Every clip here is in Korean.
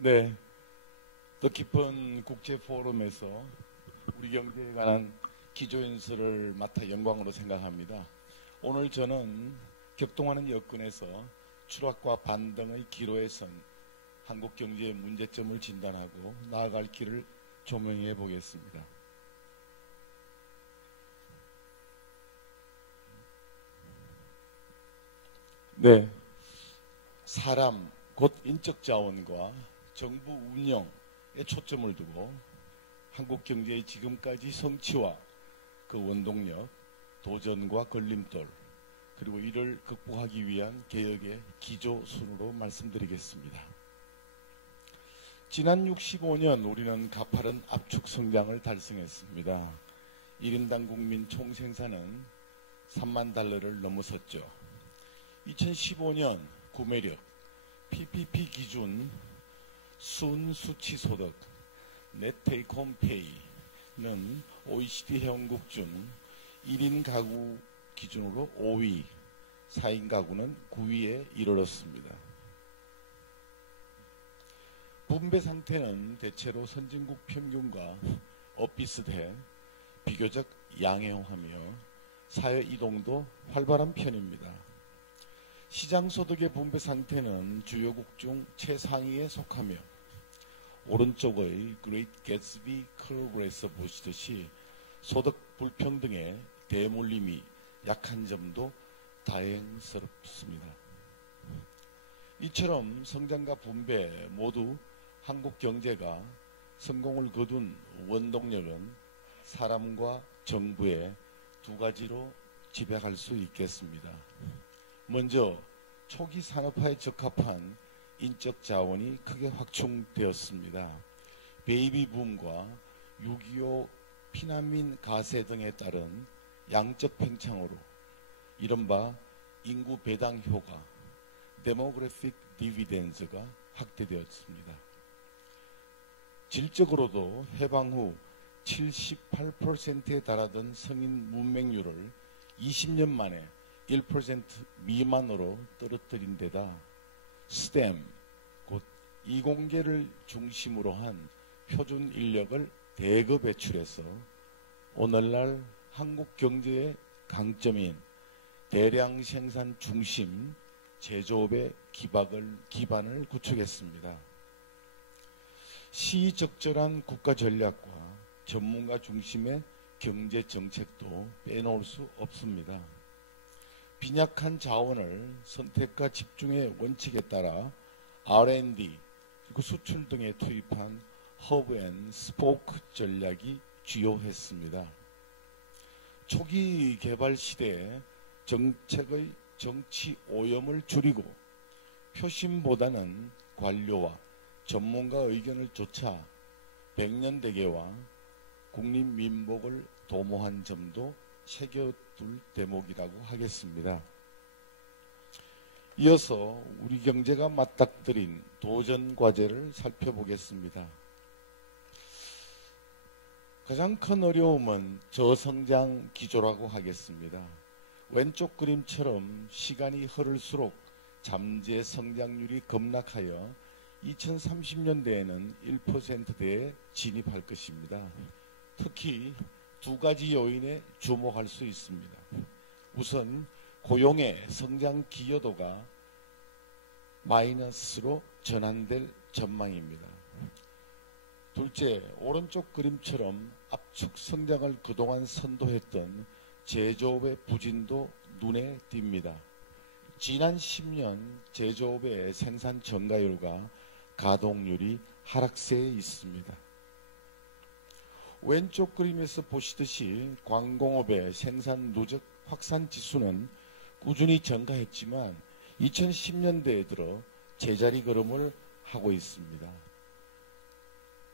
네, 뜻깊은 국제포럼에서 우리 경제에 관한 기조연설을 맡아 영광으로 생각합니다. 오늘 저는 격동하는 여건에서 추락과 반등의 기로에 선 한국 경제의 문제점을 진단하고 나아갈 길을 조명해 보겠습니다. 네, 사람, 곧 인적 자원과 정부 운영에 초점을 두고 한국 경제의 지금까지 성취와 그 원동력, 도전과 걸림돌, 그리고 이를 극복하기 위한 개혁의 기조 순으로 말씀드리겠습니다. 지난 65년 우리는 가파른 압축 성장을 달성했습니다. 1인당 국민 총생산은 3만 달러를 넘어섰죠. 2015년 구매력, PPP 기준 순수치소득, 넷테이크홈 페이는 OECD 회원국 중 1인 가구 기준으로 5위, 4인 가구는 9위에 이르렀습니다. 분배 상태는 대체로 선진국 평균과 엇비슷해 비교적 양호하며 사회 이동도 활발한 편입니다. 시장소득의 분배 상태는 주요국 중 최상위에 속하며 오른쪽의 그레이트 개츠비 커브에서 보시듯이 소득 불평등의 대물림이 약한 점도 다행스럽습니다. 이처럼 성장과 분배 모두 한국 경제가 성공을 거둔 원동력은 사람과 정부의 두 가지로 지배할 수 있겠습니다. 먼저 초기 산업화에 적합한 인적 자원이 크게 확충되었습니다. 베이비 붐과 6.25 피난민 가세 등에 따른 양적 팽창으로 이른바 인구 배당 효과, 데모그래픽 디비덴즈가 확대되었습니다. 질적으로도 해방 후 78%에 달하던 성인 문맹률을 20년 만에 1% 미만으로 떨어뜨린 데다 STEM, 곧 이공계를 중심으로 한 표준 인력을 대거 배출해서 오늘날 한국 경제의 강점인 대량 생산 중심 제조업의 기반을 구축했습니다. 시의적절한 국가 전략과 전문가 중심의 경제 정책도 빼놓을 수 없습니다. 빈약한 자원을 선택과 집중의 원칙에 따라 R&D 그리고 수출 등에 투입한 허브 앤 스포크 전략이 주요했습니다. 초기 개발 시대에 정책의 정치 오염을 줄이고 표심보다는 관료와 전문가 의견을 좇아 백년대계와 국립민복을 도모한 점도 새겨둘 대목이라고 하겠습니다. 이어서 우리 경제가 맞닥뜨린 도전 과제를 살펴보겠습니다. 가장 큰 어려움은 저성장 기조라고 하겠습니다. 왼쪽 그림처럼 시간이 흐를수록 잠재 성장률이 급락하여 2030년대에는 1%대에 진입할 것입니다. 특히 두 가지 요인에 주목할 수 있습니다. 우선 고용의 성장 기여도가 마이너스로 전환될 전망입니다. 둘째, 오른쪽 그림처럼 압축 성장을 그동안 선도했던 제조업의 부진도 눈에 띕니다. 지난 10년 제조업의 생산 증가율과 가동률이 하락세에 있습니다. 왼쪽 그림에서 보시듯이 광공업의 생산 누적 확산 지수는 꾸준히 증가했지만 2010년대에 들어 제자리 걸음을 하고 있습니다.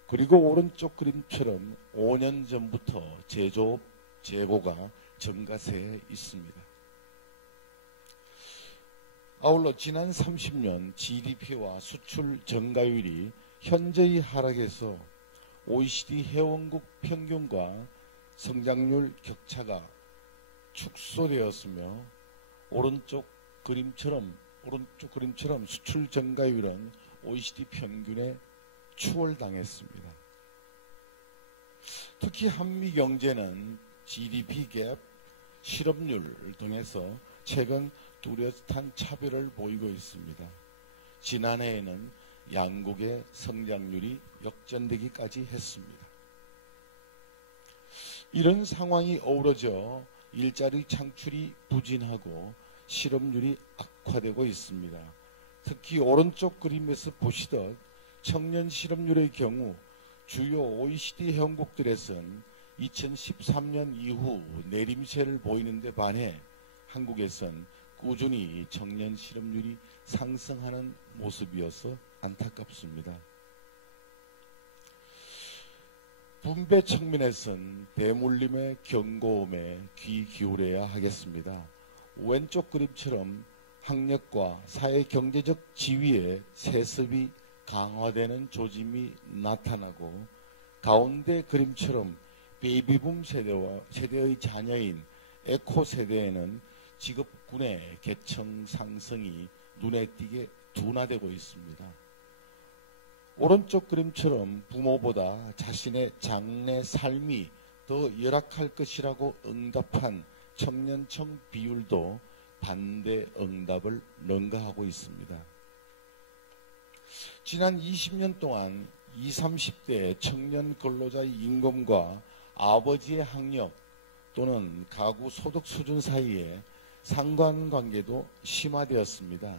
그리고 오른쪽 그림처럼 5년 전부터 제조업 재고가 증가세에 있습니다. 아울러 지난 30년 GDP와 수출 증가율이 현저히 하락해서 OECD 회원국 평균과 성장률 격차가 축소되었으며 오른쪽 그림처럼 수출 증가율은 OECD 평균에 추월당했습니다. 특히 한미 경제는 GDP 갭, 실업률 등에서 최근 뚜렷한 차별을 보이고 있습니다. 지난해에는 양국의 성장률이 역전되기까지 했습니다. 이런 상황이 어우러져 일자리 창출이 부진하고 실업률이 악화되고 있습니다. 특히 오른쪽 그림에서 보시듯 청년 실업률의 경우 주요 OECD 회원국들에선 2013년 이후 내림세를 보이는 데 반해 한국에선 꾸준히 청년 실업률이 상승하는 모습이어서 안타깝습니다. 분배 측면에선 대물림의 경고음에 귀 기울여야 하겠습니다. 왼쪽 그림처럼 학력과 사회 경제적 지위의 세습이 강화되는 조짐이 나타나고, 가운데 그림처럼 베이비붐 세대의 자녀인 에코 세대에는 직업군의 계층 상승이 눈에 띄게 둔화되고 있습니다. 오른쪽 그림처럼 부모보다 자신의 장래 삶이 더 열악할 것이라고 응답한 청년층 비율도 반대 응답을 능가하고 있습니다. 지난 20년 동안 20, 30대 청년 근로자의 임금과 아버지의 학력 또는 가구 소득 수준 사이에 상관관계도 심화되었습니다.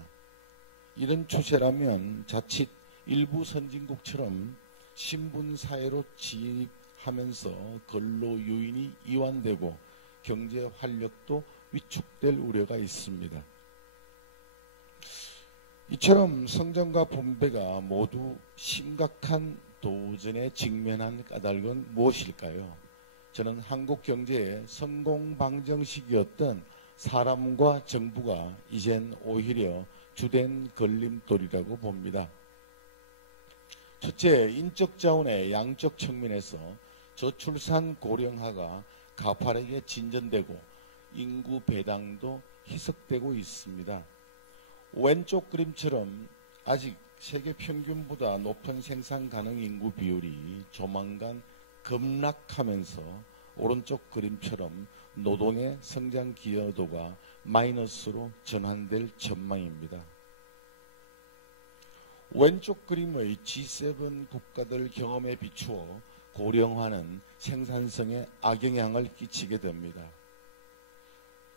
이런 추세라면 자칫 일부 선진국처럼 신분사회로 진입하면서 근로 요인이 이완되고 경제 활력도 위축될 우려가 있습니다. 이처럼 성장과 분배가 모두 심각한 도전에 직면한 까닭은 무엇일까요? 저는 한국 경제의 성공 방정식이었던 사람과 정부가 이젠 오히려 주된 걸림돌이라고 봅니다. 첫째, 인적 자원의 양적 측면에서 저출산 고령화가 가파르게 진전되고 인구 배당도 희석되고 있습니다. 왼쪽 그림처럼 아직 세계 평균보다 높은 생산 가능 인구 비율이 조만간 급락하면서 오른쪽 그림처럼 노동의 성장 기여도가 마이너스로 전환될 전망입니다. 왼쪽 그림의 G7 국가들 경험에 비추어 고령화는 생산성에 악영향을 끼치게 됩니다.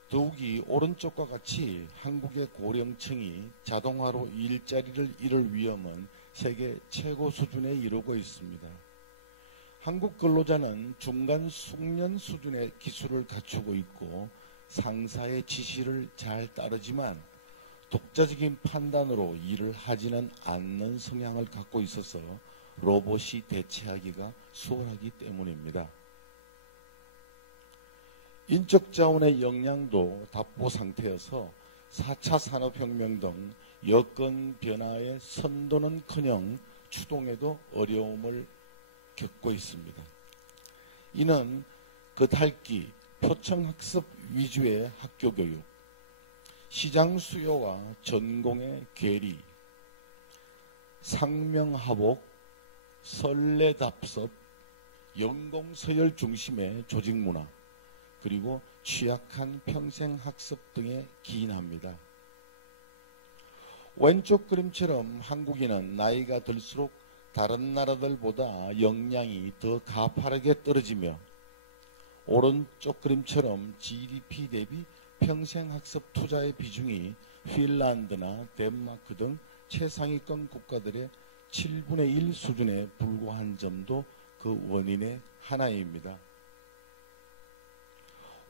더욱이 오른쪽과 같이 한국의 고령층이 자동화로 일자리를 잃을 위험은 세계 최고 수준에 이르고 있습니다. 한국 근로자는 중간 숙련 수준의 기술을 갖추고 있고 상사의 지시를 잘 따르지만 독자적인 판단으로 일을 하지는 않는 성향을 갖고 있어서 로봇이 대체하기가 수월하기 때문입니다. 인적 자원의 역량도 답보 상태여서 4차 산업혁명 등 여건 변화의 선도는커녕 추동에도 어려움을 겪고 있습니다. 이는 겉핥기, 표청학습 위주의 학교교육, 시장 수요와 전공의 괴리, 상명하복, 선례답섭, 연공서열 중심의 조직문화, 그리고 취약한 평생학습 등에 기인합니다. 왼쪽 그림처럼 한국인은 나이가 들수록 다른 나라들보다 역량이 더 가파르게 떨어지며 오른쪽 그림처럼 GDP 대비 평생학습 투자의 비중이 핀란드나 덴마크 등 최상위권 국가들의 7분의 1 수준에 불과한 점도 그 원인의 하나입니다.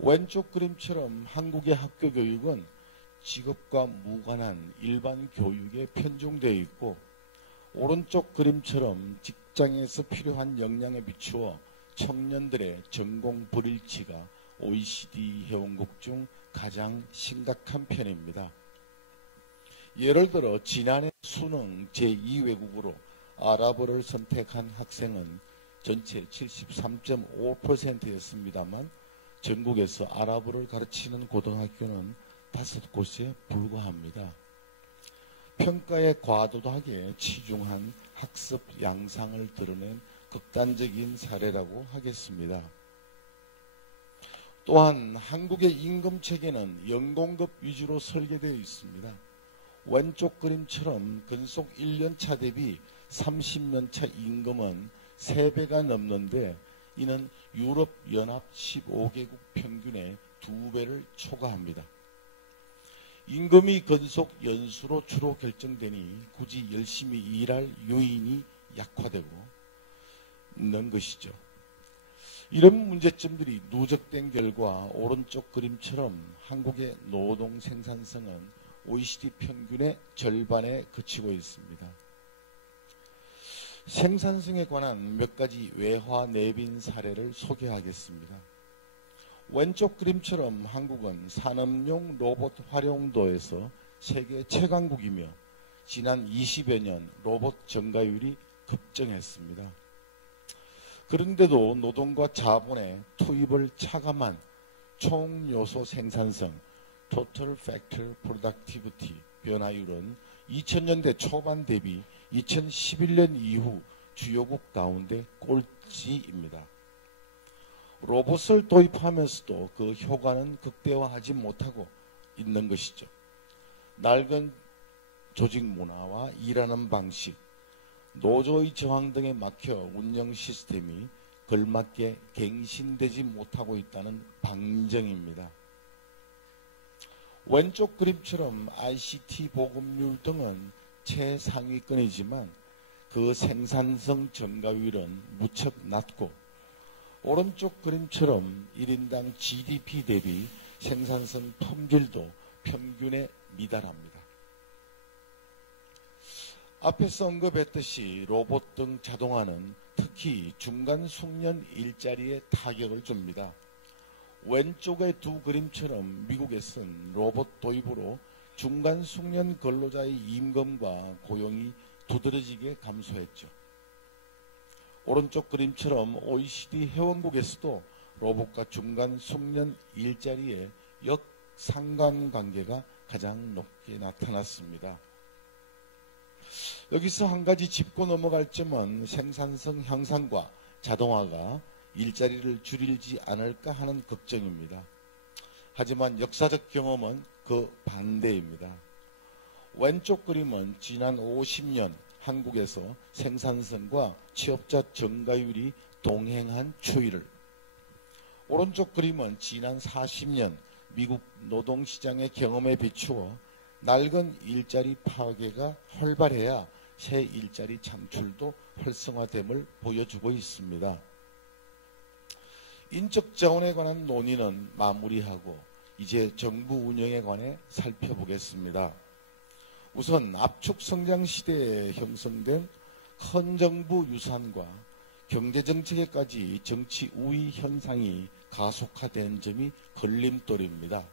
왼쪽 그림처럼 한국의 학교 교육은 직업과 무관한 일반 교육에 편중되어 있고 오른쪽 그림처럼 직장에서 필요한 역량에 비추어 청년들의 전공 불일치가 OECD 회원국 중 가장 심각한 편입니다. 예를 들어 지난해 수능 제2외국어로 아랍어를 선택한 학생은 전체 73.5%였습니다만 전국에서 아랍어를 가르치는 고등학교는 5곳에 불과합니다. 평가에 과도하게 치중한 학습 양상을 드러낸 극단적인 사례라고 하겠습니다. 또한 한국의 임금 체계는 연공급 위주로 설계되어 있습니다. 왼쪽 그림처럼 근속 1년차 대비 30년차 임금은 3배가 넘는데 이는 유럽연합 15개국 평균의 2배를 초과합니다. 임금이 근속 연수로 주로 결정되니 굳이 열심히 일할 요인이 약화되고 있는 것이죠. 이런 문제점들이 누적된 결과 오른쪽 그림처럼 한국의 노동 생산성은 OECD 평균의 절반에 그치고 있습니다. 생산성에 관한 몇 가지 외화 내빈 사례를 소개하겠습니다. 왼쪽 그림처럼 한국은 산업용 로봇 활용도에서 세계 최강국이며 지난 20여 년 로봇 증가율이 급증했습니다. 그런데도 노동과 자본의 투입을 차감한 총요소 생산성 Total Factor Productivity 변화율은 2000년대 초반 대비 2011년 이후 주요국 가운데 꼴찌입니다. 로봇을 도입하면서도 그 효과는 극대화하지 못하고 있는 것이죠. 낡은 조직 문화와 일하는 방식, 노조의 저항 등에 막혀 운영 시스템이 걸맞게 갱신되지 못하고 있다는 방증입니다. 왼쪽 그림처럼 ICT 보급률 등은 최상위권이지만 그 생산성 증가율은 무척 낮고 오른쪽 그림처럼 1인당 GDP 대비 생산성 품질도 평균에 미달합니다. 앞에서 언급했듯이 로봇 등 자동화는 특히 중간 숙련 일자리에 타격을 줍니다. 왼쪽의 두 그림처럼 미국에서는 로봇 도입으로 중간 숙련 근로자의 임금과 고용이 두드러지게 감소했죠. 오른쪽 그림처럼 OECD 회원국에서도 로봇과 중간 숙련 일자리의 역상관관계가 가장 높게 나타났습니다. 여기서 한 가지 짚고 넘어갈 점은 생산성 향상과 자동화가 일자리를 줄이지 않을까 하는 걱정입니다. 하지만 역사적 경험은 그 반대입니다. 왼쪽 그림은 지난 50년 한국에서 생산성과 취업자 증가율이 동행한 추이를, 오른쪽 그림은 지난 40년 미국 노동시장의 경험에 비추어 낡은 일자리 파괴가 활발해야 새 일자리 창출도 활성화됨을 보여주고 있습니다. 인적 자원에 관한 논의는 마무리하고 이제 정부 운영에 관해 살펴보겠습니다. 우선 압축 성장 시대에 형성된 헌정부 유산과 경제정책에까지 정치 우위 현상이 가속화된 점이 걸림돌입니다.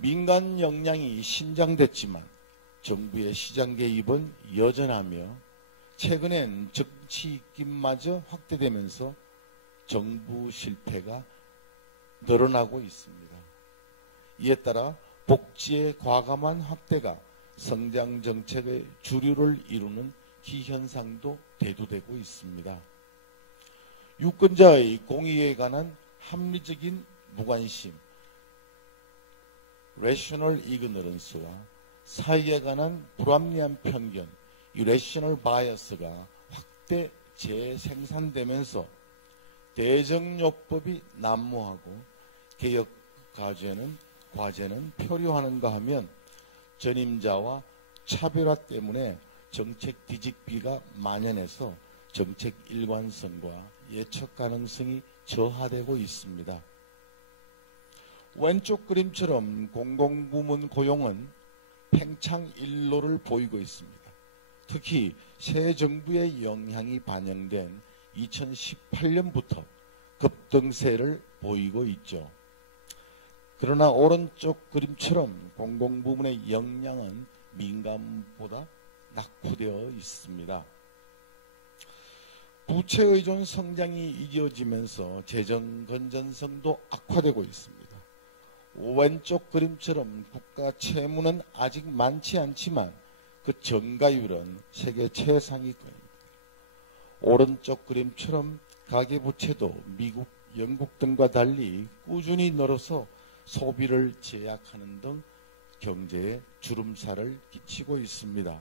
민간 역량이 신장됐지만 정부의 시장 개입은 여전하며 최근엔 정치 입김마저 확대되면서 정부 실패가 늘어나고 있습니다. 이에 따라 복지의 과감한 확대가 성장 정책의 주류를 이루는 기현상도 대두되고 있습니다. 유권자의 공의에 관한 합리적인 무관심, rational ignorance와 사회에 관한 불합리한 편견, irrational bias가 확대 재생산되면서 대정요법이 난무하고 개혁 과제는 표류하는가 하면 전임자와 차별화 때문에 정책 뒤집기가 만연해서 정책 일관성과 예측 가능성이 저하되고 있습니다. 왼쪽 그림처럼 공공부문 고용은 팽창 일로를 보이고 있습니다. 특히 새 정부의 영향이 반영된 2018년부터 급등세를 보이고 있죠. 그러나 오른쪽 그림처럼 공공부문의 역량은 민간보다 낙후되어 있습니다. 부채 의존 성장이 이어지면서 재정 건전성도 악화되고 있습니다. 왼쪽 그림처럼 국가 채무는 아직 많지 않지만 그 증가율은 세계 최상위권입니다. 오른쪽 그림처럼 가계부채도 미국, 영국 등과 달리 꾸준히 늘어서 소비를 제약하는 등 경제에 주름살을 끼치고 있습니다.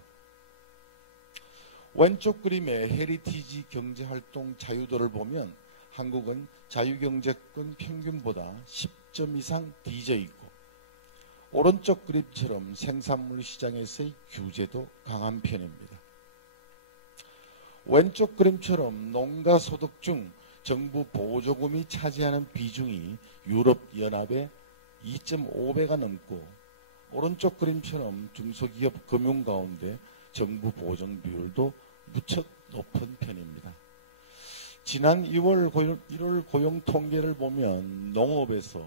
왼쪽 그림의 헤리티지 경제활동 자유도를 보면 한국은 자유경제권 평균보다 10점 이상 뒤져 있고, 오른쪽 그림처럼 생산물 시장에서의 규제도 강한 편입니다. 왼쪽 그림처럼 농가 소득 중 정부 보조금이 차지하는 비중이 유럽연합의 2.5배가 넘고, 오른쪽 그림처럼 중소기업 금융 가운데 정부 보정 비율도 무척 높은 편입니다. 지난 1월 고용 통계를 보면 농업에서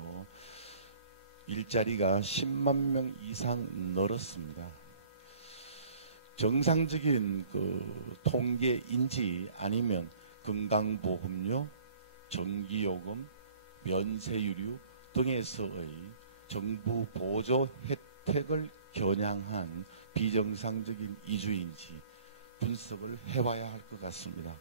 일자리가 10만 명 이상 늘었습니다. 정상적인 통계인지 아니면 건강보험료, 전기요금, 면세유류 등에서의 정부 보조 혜택을 겨냥한 비정상적인 이주인지 분석을 해봐야 할 것 같습니다.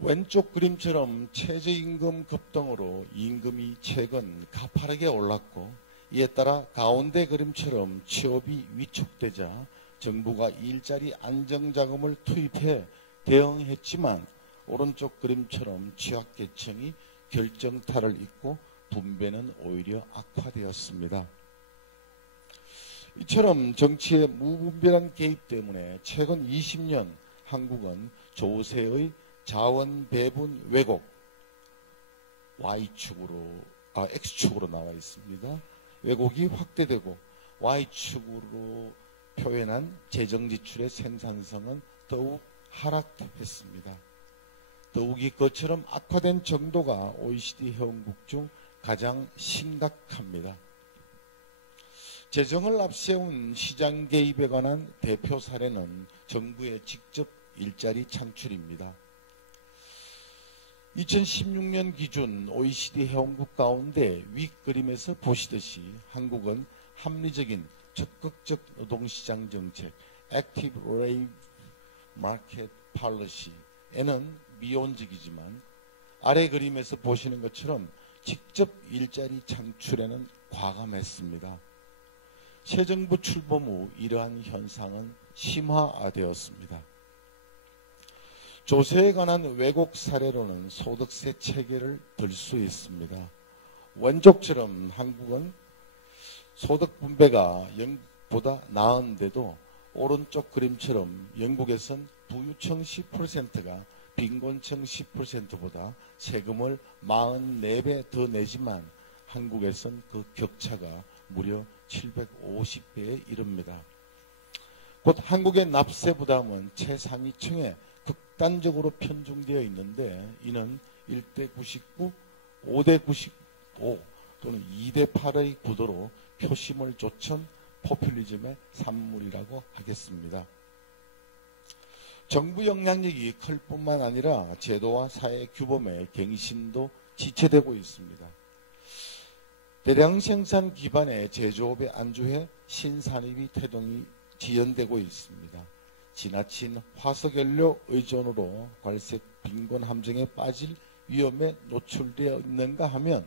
왼쪽 그림처럼 최저임금 급등으로 임금이 최근 가파르게 올랐고, 이에 따라 가운데 그림처럼 취업이 위축되자 정부가 일자리 안정자금을 투입해 대응했지만, 오른쪽 그림처럼 취약계층이 결정타를 입고 분배는 오히려 악화되었습니다. 이처럼 정치의 무분별한 개입 때문에 최근 20년 한국은 조세의 자원 배분 왜곡, X축으로 나와 있습니다. 왜곡이 확대되고 Y축으로 표현한 재정지출의 생산성은 더욱 하락했습니다. 더욱이 그처럼 악화된 정도가 OECD 회원국 중 가장 심각합니다. 재정을 앞세운 시장 개입에 관한 대표 사례는 정부의 직접 일자리 창출입니다. 2016년 기준 OECD 회원국 가운데 윗그림에서 보시듯이 한국은 합리적인 적극적 노동시장 정책 Active Labor Market Policy에는 미온적이지만, 아래 그림에서 보시는 것처럼 직접 일자리 창출에는 과감했습니다. 새 정부 출범 후 이러한 현상은 심화되었습니다. 조세에 관한 왜곡 사례로는 소득세 체계를 들 수 있습니다. 왼쪽처럼 한국은 소득 분배가 영국보다 나은데도, 오른쪽 그림처럼 영국에선 부유층 10%가 빈곤층 10%보다 세금을 44배 더 내지만 한국에선 그 격차가 무려 750배에 이릅니다. 곧 한국의 납세 부담은 최상위층에 극단적으로 편중되어 있는데, 이는 1대 99, 5대 95 또는 2대 8의 구도로 표심을 좇은 포퓰리즘의 산물이라고 하겠습니다. 정부 영향력이 클 뿐만 아니라 제도와 사회 규범의 갱신도 지체되고 있습니다. 대량 생산 기반의 제조업에 안주해 신산업이 태동이 지연되고 있습니다. 지나친 화석연료 의존으로 갈색 빈곤 함정에 빠질 위험에 노출되어 있는가 하면,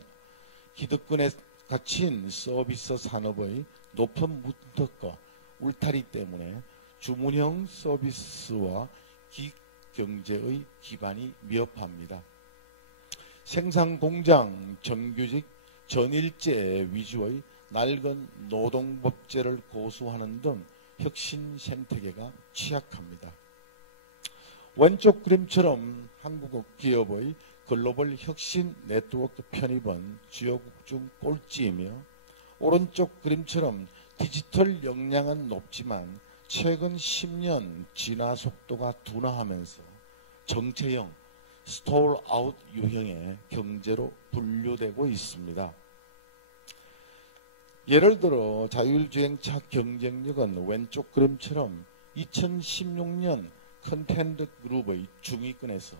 기득권에 갇힌 서비스 산업의 높은 문턱과 울타리 때문에 주문형 서비스와 기경제의 기반이 미흡합니다. 생산공장, 정규직, 전일제 위주의 낡은 노동법제를 고수하는 등 혁신 생태계가 취약합니다. 왼쪽 그림처럼 한국 기업의 글로벌 혁신 네트워크 편입은 주요국 중 꼴찌이며, 오른쪽 그림처럼 디지털 역량은 높지만 최근 10년 진화 속도가 둔화하면서 정체형, 스톨 아웃 유형의 경제로 분류되고 있습니다. 예를 들어 자율주행차 경쟁력은 왼쪽 그림처럼 2016년 컨텐트 그룹의 중위권에서,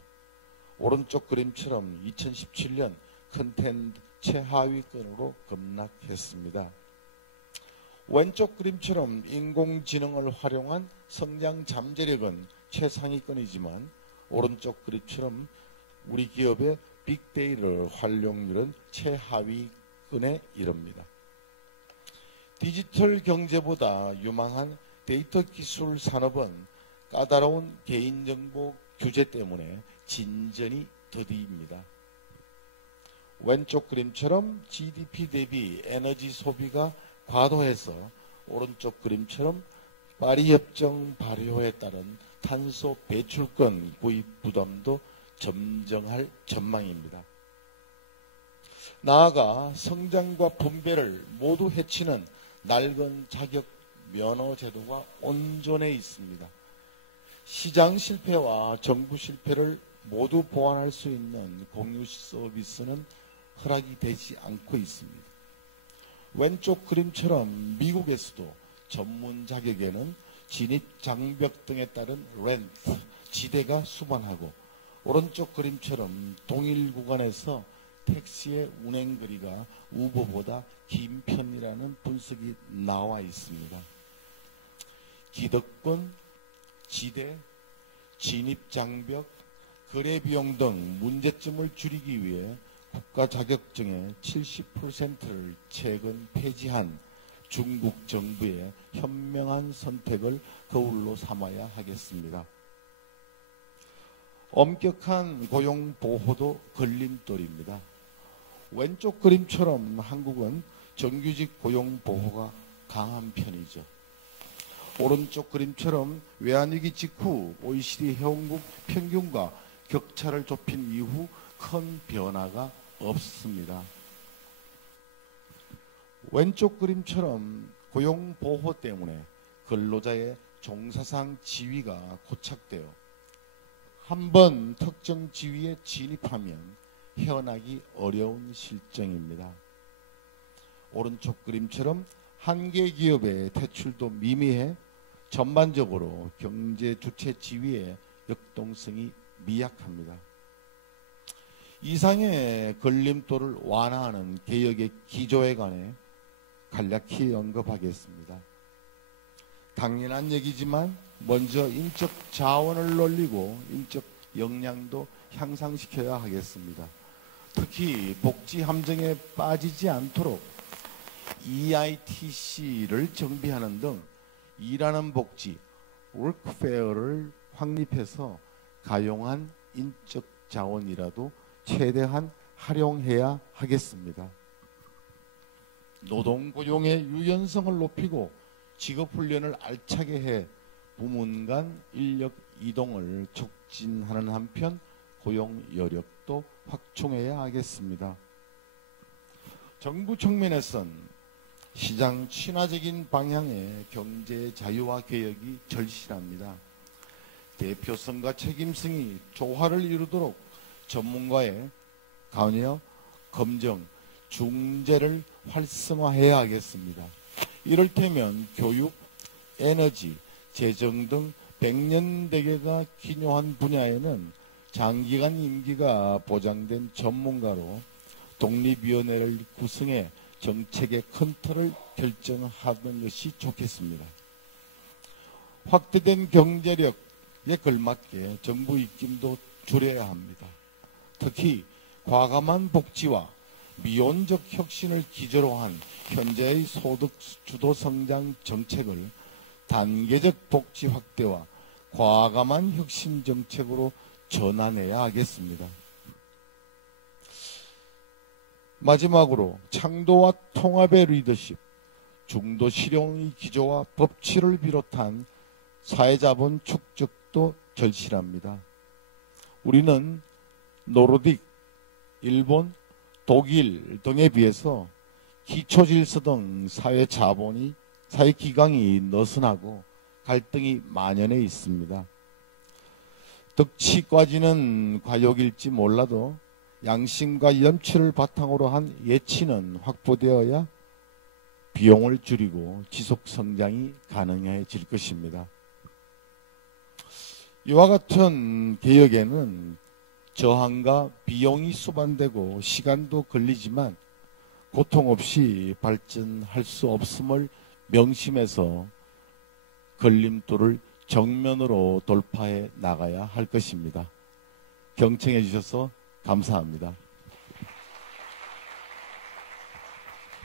오른쪽 그림처럼 2017년 컨텐트 최하위권으로 급락했습니다. 왼쪽 그림처럼 인공지능을 활용한 성장 잠재력은 최상위권이지만 오른쪽 그림처럼 우리 기업의 빅데이터 활용률은 최하위권에 이릅니다. 디지털 경제보다 유망한 데이터 기술 산업은 까다로운 개인정보 규제 때문에 진전이 더디입니다. 왼쪽 그림처럼 GDP 대비 에너지 소비가 과도해서 오른쪽 그림처럼 파리 협정 발효에 따른 탄소 배출권 구입 부담도 점증할 전망입니다. 나아가 성장과 분배를 모두 해치는 낡은 자격 면허 제도가 온전해 있습니다. 시장 실패와 정부 실패를 모두 보완할 수 있는 공유 서비스는 허락이 되지 않고 있습니다. 왼쪽 그림처럼 미국에서도 전문 자격에는 진입 장벽 등에 따른 렌트, 지대가 수반하고 오른쪽 그림처럼 동일 구간에서 택시의 운행거리가 우버보다 긴 편이라는 분석이 나와 있습니다. 기득권, 지대, 진입장벽, 거래비용 등 문제점을 줄이기 위해 국가 자격증의 70%를 최근 폐지한 중국 정부의 현명한 선택을 거울로 삼아야 하겠습니다. 엄격한 고용보호도 걸림돌입니다. 왼쪽 그림처럼 한국은 정규직 고용보호가 강한 편이죠. 오른쪽 그림처럼 외환위기 직후 OECD 회원국 평균과 격차를 좁힌 이후 큰 변화가 없습니다. 왼쪽 그림처럼 고용보호 때문에 근로자의 종사상 지위가 고착되어 한번 특정 지위에 진입하면 헤어나기 어려운 실정입니다. 오른쪽 그림처럼 한계 기업의 퇴출도 미미해 전반적으로 경제 주체 지위의 역동성이 미약합니다. 이상의 걸림돌을 완화하는 개혁의 기조에 관해 간략히 언급하겠습니다. 당연한 얘기지만 먼저 인적 자원을 놀리고 인적 역량도 향상시켜야 하겠습니다. 특히 복지 함정에 빠지지 않도록 EITC를 정비하는 등 일하는 복지, 워크페어를 확립해서 가용한 인적 자원이라도 최대한 활용해야 하겠습니다. 노동고용의 유연성을 높이고 직업훈련을 알차게 해 부문 간 인력 이동을 촉진하는 한편 고용 여력도 확충해야 하겠습니다. 정부 측면에선 시장 친화적인 방향의 경제 자유화 개혁이 절실합니다. 대표성과 책임성이 조화를 이루도록 전문가의 관여, 검증, 중재를 활성화해야 하겠습니다. 이를테면 교육, 에너지, 재정 등 100년대계가 기묘한 분야에는 장기간 임기가 보장된 전문가로 독립위원회를 구성해 정책의 큰 틀을 결정하는 것이 좋겠습니다. 확대된 경제력에 걸맞게 정부 입김도 줄여야 합니다. 특히 과감한 복지와 미온적 혁신을 기조로 한 현재의 소득 주도 성장 정책을 단계적 복지 확대와 과감한 혁신 정책으로 전환해야 하겠습니다. 마지막으로 창조와 통합의 리더십, 중도 실용의 기조와 법치를 비롯한 사회자본 축적도 절실합니다. 우리는 노르딕, 일본, 독일 등에 비해서 기초질서 등 사회자본이 사회기강이 느슨하고 갈등이 만연해 있습니다. 덕치까지는 과욕일지 몰라도 양심과 염치를 바탕으로 한 예치는 확보되어야 비용을 줄이고 지속 성장이 가능해질 것입니다. 이와 같은 개혁에는 저항과 비용이 수반되고 시간도 걸리지만 고통 없이 발전할 수 없음을 명심해서 걸림돌을 정면으로 돌파해 나가야 할 것입니다. 경청해 주셔서 감사합니다.